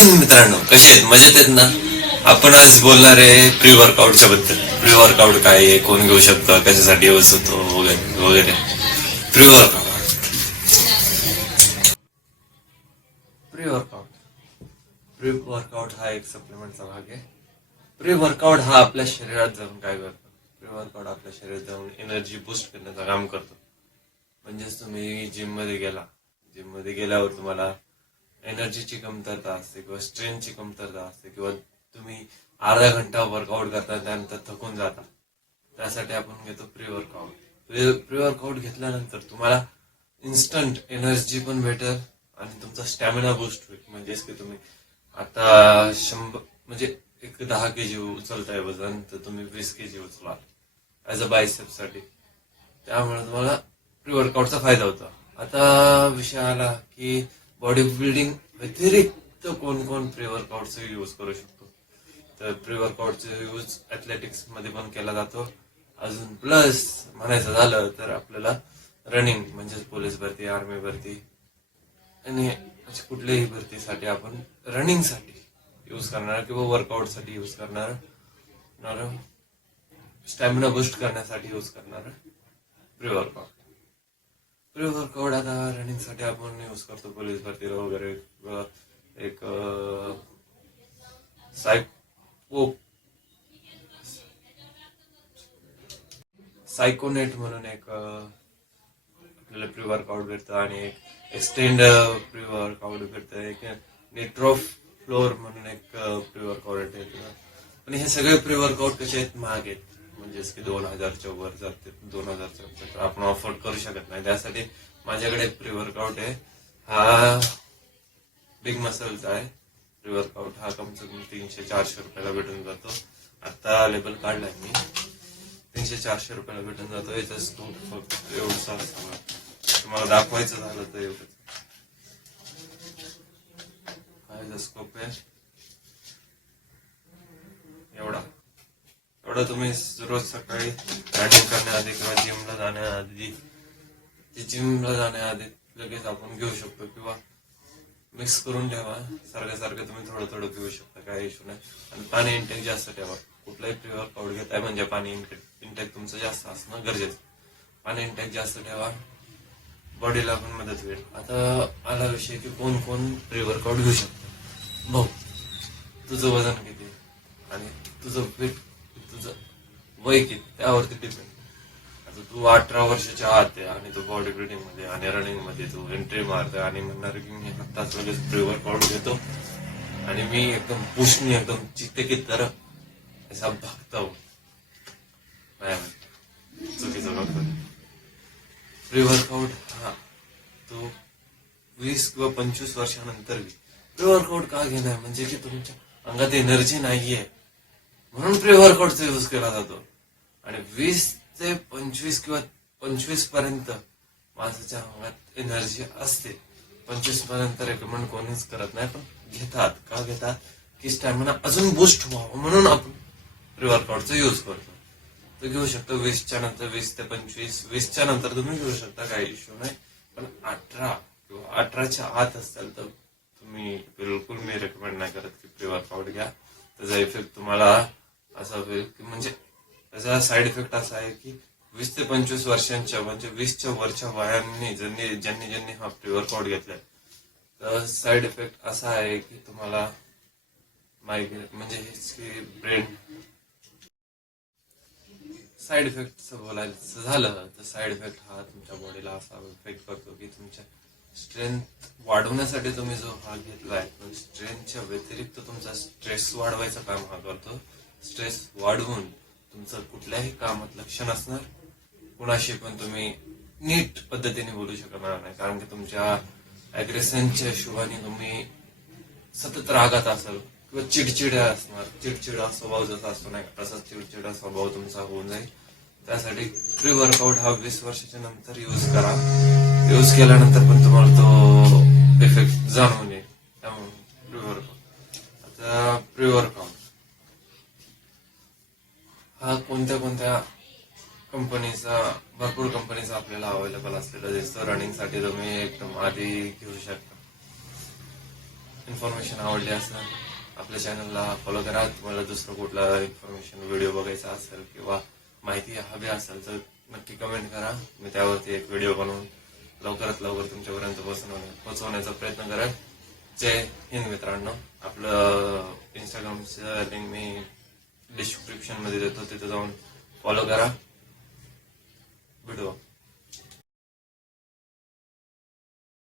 मित्रांनो, कसे आहेत? मजेत आहेत ना? आपण आज बोलणार आहे प्री वर्कआउटच्या बद्दल. प्री वर्कआउट काय आहे, कोण घेऊ शकतं, कशासाठी यूज होतो वगैरे वगैरे. Pre workout pre workout pre workout हा एक सप्लिमेंटचा भाग आहे. प्री वर्कआउट हा आपल्या शरीरात जाऊन काय करतो? प्री वर्कआउट आपल्या शरीरात जाऊन एनर्जी बूस्ट करण्याचं काम करतो. म्हणजेच तुम्ही जिम मध्ये गेल्यावर तुम्हाला एनर्जीची कमतरता असते किंवा स्ट्रेंथची कमतरता असते किंवा तुम्ही अर्धा घंटा वर्कआउट करता त्यानंतर थकून जाता. त्यासाठी आपण घेतो प्री वर्कआउट. प्री वर्कआउट घेतल्यानंतर तुम्हाला इन्स्टंट एनर्जी पण भेटेल आणि तुमचा स्टॅमिना बूस्ट होईल. म्हणजेच की तुम्ही आता 100 म्हणजे एक 10 kg उचलताय वजन, तर तुम्ही 20 kg उचला ऍज अ बायसेप साठी. त्यामुळे तुम्हाला प्री वर्कआउटचा फायदा होतो. आता विषय आला की बॉडी बिल्डिंग व्यतिरिक्त कोण कोण प्री वर्कआउटचा यूज करू शकतो. तर प्री वर्कआउटचा यूज ऍथलेटिक्स मध्ये पण केला जातो. अजून प्लस म्हणायचं झालं तर आपल्याला रनिंग म्हणजेच पोलीस भरती, आर्मी भरती आणि कुठल्याही भरतीसाठी आपण रनिंग साठी यूज करणार किंवा वर्कआउट साठी यूज करणार, स्टॅमिना बूस्ट करण्यासाठी यूज करणार प्री वर्कआउट. प्री वर्कआउट आता रनिंग साठी आपण यूज करतो पोलीस भरतीला वगैरे. एक सायकोनेट म्हणून एक आपल्याला प्री वर्कआउट भेटतं आणि एक एक्सटेंड प्री वर्कआउट भेटतं. एक नेट्रोफ्लोर म्हणून एक प्री वर्कआउट भेटतं. आणि हे सगळे प्री वर्कआउट कसे आहेत? महाग आहेत. म्हणजेच की 2000च्या वर जाते. 2000च्या आपण अफोर्ड करू शकत नाही. त्यासाठी माझ्याकडे प्री वर्कआउट आहे. हा बिग मसलचा आहे. प्री वर्कआउट हा कम से कम 300-400 रुपयाला भेटून जातो. आता लेबल काढलाय मी. 300-400 रुपयाला भेटून जातो. याचा स्कोप फक्त एवढसा तुम्हाला दाखवायचं झालं तर एवढंच. काय स्कोप आहे एवढा तुम्ही रोज सकाळी रनिंग करण्याआधी किंवा जिमला जाण्याआधी लगेच आपण घेऊ शकतो किंवा मिक्स करून ठेवा. सारखं तुम्ही थोडं पिऊ शकता, काही इश्यू नाही. आणि पाणी इंटेक जास्त ठेवा. कुठलाही प्री वर्कआउट घेताय म्हणजे पाणी इंटेक तुमचं जास्त असणं गरजेचं. पाणी इंटेक जास्त ठेवा, बॉडीला पण मदत होईल. आता आला विषय की कोण कोण प्री वर्कआउट घेऊ शकतो. भाऊ, तुझं वजन किती आणि तुझं वेट, तुझं वय किती, त्यावरती डिपेंड. आता तू 18 वर्षाच्या आत आहे आणि तू बॉडी बिल्डिंग मध्ये आणि रनिंग मध्ये तू एंट्री मारतोय आणि म्हणणार की मी आत्ताच लगेच प्री वर्कआउट घेतो आणि मी एकदम पुष्णी एकदम चित्ते की तरह ऐसा भागता हूं. चुकीचं बघतो. प्री वर्कआउट हा तो 20 किंवा 25 वर्षानंतर प्री वर्कआउट का घेणार? म्हणजे की तुमच्या अंगात एनर्जी नाहीये म्हणून प्री वर्कआउटचा यूज केला जातो. आणि 20 ते 25 किंवा 25 पर्यंत माणसाच्या अंगात एनर्जी असते. 25 पर्यंत रेकमेंड कोणीच करत नाही, पण घेतात. का घेतात? की स्टॅमिना अजून बूस्ट व्हावं म्हणून आपण प्री वर्कआउटचा यूज करतो. तो घेऊ शकतो 20च्या नंतर, 20 ते 25. 20च्या नंतर तुम्ही घेऊ शकता, काही इश्यू नाही. पण 18 किंवा 18च्या आत असेल तर तुम्ही बिलकुल मी रेकमेंड नाही करत की प्री वर्कआउट घ्या. त्याचा इफेक्ट तुम्हाला असा होईल की म्हणजे त्याचा साईड इफेक्ट असा आहे की 20 ते 25 वर्षांच्या म्हणजे 20च्या वरच्या वयांनी ज्यांनी हा प्री वर्कआउट घेतलाय तर साईड इफेक्ट असा आहे की तुम्हाला मायग्रेन म्हणजे ब्रेन साईड इफेक्ट बोलायचं झालं तर साईड इफेक्ट हा तुमच्या बॉडीला असा इफेक्ट करतो की तुमच्या स्ट्रेंथ वाढवण्यासाठी तुम्ही जो हा घेतलाय तो स्ट्रेंथच्या व्यतिरिक्त तुमचा स्ट्रेस वाढवायचं काम हा करतो. स्ट्रेस वाढवून तुमचं कुठल्याही कामात लक्ष नसणार. कुणाशी पण तुम्ही नीट पद्धतीने बोलू शकणार नाही, कारण की तुमच्या अग्रेशनच्या हिशोबाने तुम्ही सतत रागात असाल किंवा चिडचिड्या असणार. चिडचिडा स्वभाव जसा असतो नाही तसाच चिडचिडा स्वभाव तुमचा होऊन जाईल. त्यासाठी प्री वर्कआउट हा 20 वर्षाच्या नंतर यूज करा. यूज केल्यानंतर पण तुम्हाला तो इफेक्ट जाणवून येईल. त्यामुळे प्री वर्कआउट. आता प्री वर्कआउट हा कोणत्या कंपनीचा, भरपूर कंपनीचा आपल्याला अवेलेबल असलेला दिसतो. रनिंग साठी तुम्ही एकदम आधी घेऊ शकता. इन्फॉर्मेशन आवडली असेल आपल्या चॅनलला फॉलो करा. तुम्हाला दुसरं कुठला इन्फॉर्मेशन व्हिडिओ बघायचा असेल किंवा माहिती हवी असेल तर नक्की कमेंट करा. मी त्यावरती एक व्हिडिओ बनवून लवकरात लवकर तुमच्यापर्यंत पोहोचवण्याचा प्रयत्न करेल. जय हिंद मित्रांनो. आपलं इंस्टाग्रामचं लिंक मी डिस्क्रिप्शन मध्ये देतो, तिथे जाऊन फॉलो करा. भेटू.